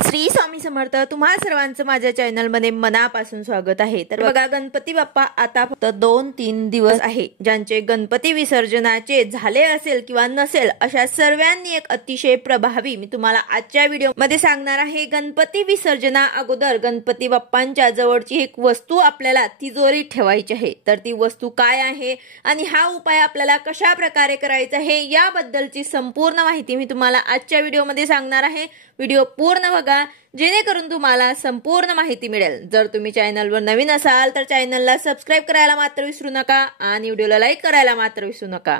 श्री स्वामी समर्थ. तुम्हा सर्वांचं माझ्या चॅनलमध्ये मनापासून स्वागत आहे. तर बघा, गणपती बाप्पा आता फक्त 2-3 दिवस आहे. ज्यांचे गणपती विसर्जनाचे झाले असेल किंवा नसेल अशा सर्वांनी एक अतिशय प्रभावी मी तुम्हाला आजच्या व्हिडिओ मध्ये सांगणार आहे. गणपती विसर्जना अगोदर गणपती बाप्पांच्या जवळची एक वस्तू आपल्याला तिजोरीत ठेवायची आहे. तर ती वस्तू काय आहे आणि हा उपाय आपल्याला कशा प्रकारे करायचा आहे याबद्दलची संपूर्ण माहिती मी तुम्हाला आजच्या व्हिडिओमध्ये सांगणार आहे. व्हिडिओ पूर्ण बघा जेणेकरून तुम्हाला संपूर्ण माहिती मिळेल. जर तुम्ही चॅनलवर नवीन असाल तर चॅनलला सबस्क्राइब करायला मात्र विसरू नका आणि व्हिडिओला लाईक करायला मात्र विसरू नका.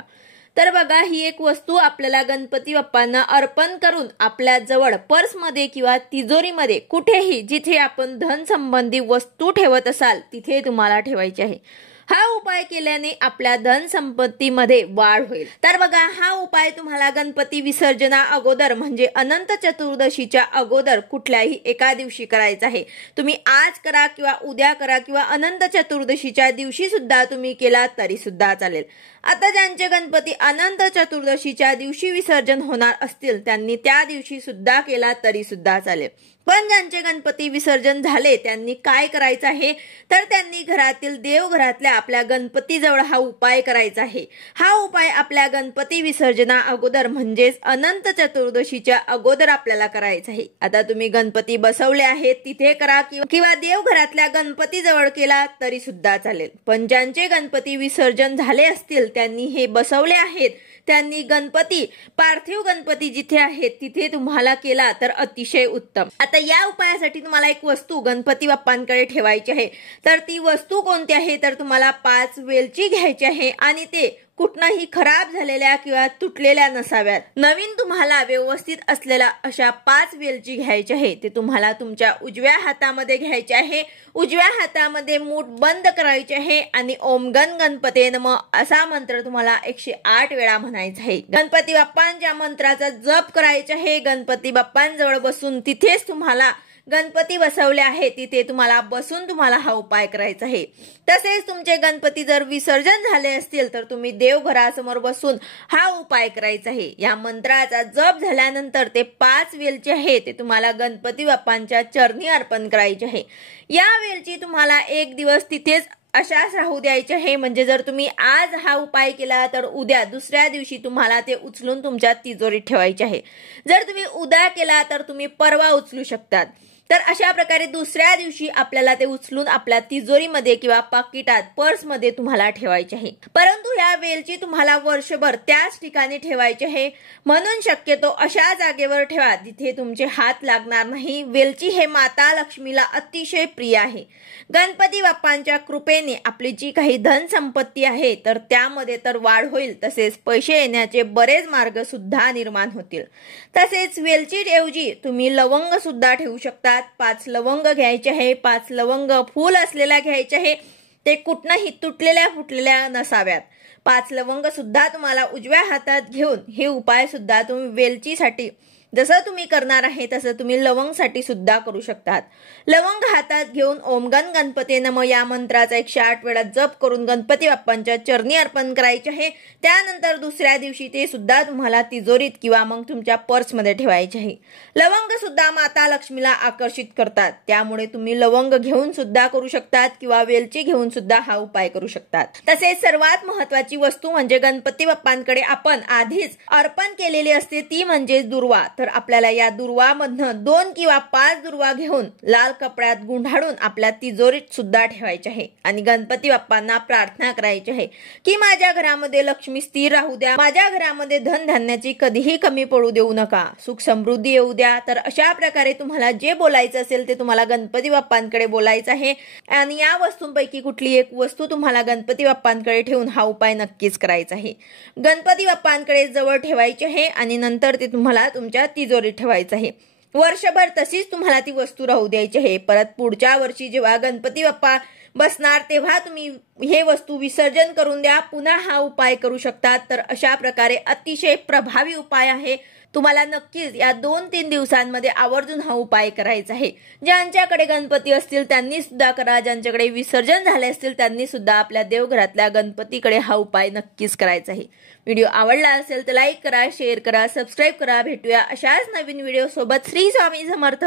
तर बघा, ही एक वस्तू आपल्याला गणपती बाप्पांना अर्पण करून आपल्या जवळ पर्समध्ये किंवा तिजोरीमध्ये कुठेही जिथे आपण धन संबंधी वस्तू ठेवत असाल तिथे तुम्हाला ठेवायची आहे. हा उपाय केल्याने आपल्या धन संपत्तीमध्ये वाढ होईल. तर बघा, हा उपाय तुम्हाला गणपती विसर्जना अगोदर म्हणजे अनंत चतुर्दशीच्या अगोदर कुठल्याही एका दिवशी करायचा आहे. तुम्ही आज करा किंवा उद्या करा किंवा अनंत चतुर्दशीच्या दिवशी सुद्धा तुम्ही केला तरी सुद्धा चालेल. आता ज्यांचे गणपती अनंत चतुर्दशीच्या दिवशी विसर्जन होणार असतील त्यांनी त्या दिवशी सुद्धा केला तरी सुद्धा चालेल. पण ज्यांचे गणपती विसर्जन झाले त्यांनी काय करायचं आहे तर त्यांनी घरातील देवघरातल्या आपल्या गणपतीजवळ हा उपाय करायचा आहे. हा उपाय आपल्या गणपती विसर्जना अगोदर म्हणजेच अनंत चतुर्दशीच्या अगोदर आपल्याला करायचा आहे. आता तुम्ही गणपती बसवले आहेत तिथे करा किंवा देवघरातल्या गणपतीजवळ केला तरी सुद्धा चालेल. पण ज्यांचे गणपती विसर्जन झाले असतील त्यांनी हे बसवले आहेत त्यांनी गणपती पार्थिव गणपती जिथे आहेत तिथे तुम्हाला केला तर अतिशय उत्तम. आता या उपायासाठी तुम्हाला एक वस्तू गणपती बाप्पांकडे ठेवायची आहे. तर ती वस्तू कोणती आहे तर तुम्हाला 5 वेलची घ्यायची आहे आणि ते कुठनंही खराब झालेल्या किंवा तुटलेल्या नसाव्यात. नवीन तुम्हाला व्यवस्थित असलेल्या अशा 5 वेलची घ्यायची आहे. ते तुम्हाला तुमच्या उजव्या हातामध्ये घ्यायचे आहे. उजव्या हातामध्ये मूठ बंद करायचे आहे आणि ओम गण गणपते नमः असा मंत्र तुम्हाला 108 वेळा म्हणायचा आहे. गणपती बाप्पांच्या मंत्राचा जप करायचा आहे. गणपती बाप्पांजवळ बसून तिथेच तुम्हाला गणपती बसवले आहे तिथे तुम्हाला बसून तुम्हाला हा उपाय करायचा आहे. तसेच तुमचे गणपती जर विसर्जन झाले असतील तर तुम्ही देवघरासमोर बसून हा उपाय करायचा आहे. या मंत्राचा जप झाल्यानंतर ते 5 वेलची आहे ते तुम्हाला गणपती बाप्पांच्या चरणी अर्पण करायचे आहे. या वेलची तुम्हाला एक दिवस तिथेच अशाच राहू द्यायचे आहे. म्हणजे जर तुम्ही आज हा उपाय केला तर उद्या दुसऱ्या दिवशी तुम्हाला ते उचलून तुमच्या तिजोरीत ठेवायचे आहे. जर तुम्ही उद्या केला तर तुम्ही परवा उचलू शकतात. तर अशा प्रकारे दुसऱ्या दिवशी आपल्याला ते उचलून आपल्या तिजोरीमध्ये किंवा पाकिटात पर्समध्ये तुम्हाला ठेवायचे आहे. परंतु या वेलची तुम्हाला वर्षभर त्याच ठिकाणी ठेवायची आहे. म्हणून शक्यतो अशा जागेवर ठेवा जिथे तुमचे हात लागणार नाही. वेलची हे माता लक्ष्मीला अतिशय प्रिय आहे. गणपती बाप्पांच्या कृपेने आपली जी काही धन संपत्ती आहे तर त्यामध्ये तर वाढ होईल. तसेच पैसे येण्याचे बरेच मार्ग सुद्धा निर्माण होतील. तसेच वेलची ऐवजी तुम्ही लवंग सुद्धा ठेवू शकता. 5 लवंग घ्यायचे आहे. 5 लवंग फूल असलेला घ्यायचे आहे. ते कुठनंही तुटलेल्या फुटलेल्या नसाव्यात. 5 लवंग सुद्धा तुम्हाला उजव्या हातात घेऊन हे उपाय सुद्धा तुम्ही वेलचीसाठी जसं तुम्ही करणार आहे तसं तुम्ही लवंगसाठी सुद्धा करू शकतात. लवंग हातात घेऊन ओम गण गणपते नमः या मंत्राचा 108 वेळा जप करून गणपती बाप्पांच्या चरणी अर्पण करायचे आहे. त्यानंतर दुसऱ्या दिवशी ते सुद्धा तुम्हाला तिजोरीत किंवा मग तुमच्या पर्समध्ये ठेवायचे आहे. लवंग सुद्धा माता लक्ष्मीला आकर्षित करतात. त्यामुळे तुम्ही लवंग घेऊन सुद्धा करू शकतात किंवा वेलची घेऊन सुद्धा हा उपाय करू शकतात. तसेच सर्वात महत्वाची वस्तू म्हणजे गणपती बाप्पांकडे आपण आधीच अर्पण केलेली असते ती म्हणजे दुर्वा. तर आपल्याला या दुर्वामधनं 2 किंवा 5 दुर्वा घेऊन लाल कपड्यात गुंडाळून आपल्या तिजोरीत सुद्धा ठेवायचे आहे आणि गणपती बाप्पांना प्रार्थना करायची आहे की माझ्या घरामध्ये लक्ष्मी स्थिर राहू द्या. माझ्या घरामध्ये धनधान्याची कधीही कमी पडू देऊ नका. सुख समृद्धी येऊ द्या. तर अशा प्रकारे तुम्हाला जे बोलायचं असेल ते तुम्हाला गणपती बाप्पांकडे बोलायचं आहे आणि या वस्तूंपैकी कुठली एक वस्तू तुम्हाला गणपती बाप्पांकडे ठेवून हा उपाय नक्कीच करायचा आहे. गणपती बाप्पांकडे जवळ ठेवायचे आहे आणि नंतर ते तुम्हाला तुमच्या तिजोरीत ठेवायचं आहे. वर्षभर तशीच तुम्हाला ती वस्तू राहू द्यायची आहे. परत पुढच्या वर्षी जेव्हा गणपती बाप्पा बसणार तेव्हा तुम्ही हे वस्तू विसर्जन करून द्या. पुन्हा हा उपाय करू शकतात. तर अशा प्रकारे अतिशय प्रभावी उपाय आहे. तुम्हाला नक्कीच या 2-3 दिवसांमध्ये आवर्जून हा उपाय करायचा आहे। ज्यांच्याकडे गणपती असतील त्यांनी सुद्धा करा, ज्यांच्याकडे विसर्जन झाले असतील त्यांनी सुद्धा आपल्या देवघरातल्या गणपतीकडे हा उपाय नक्कीच करायचा आहे। व्हिडिओ आवडला असेल तर लाईक करा, शेअर करा, सबस्क्राईब करा। भेटूया अशाच नवीन व्हिडिओ सोबत। श्री स्वामी समर्थ।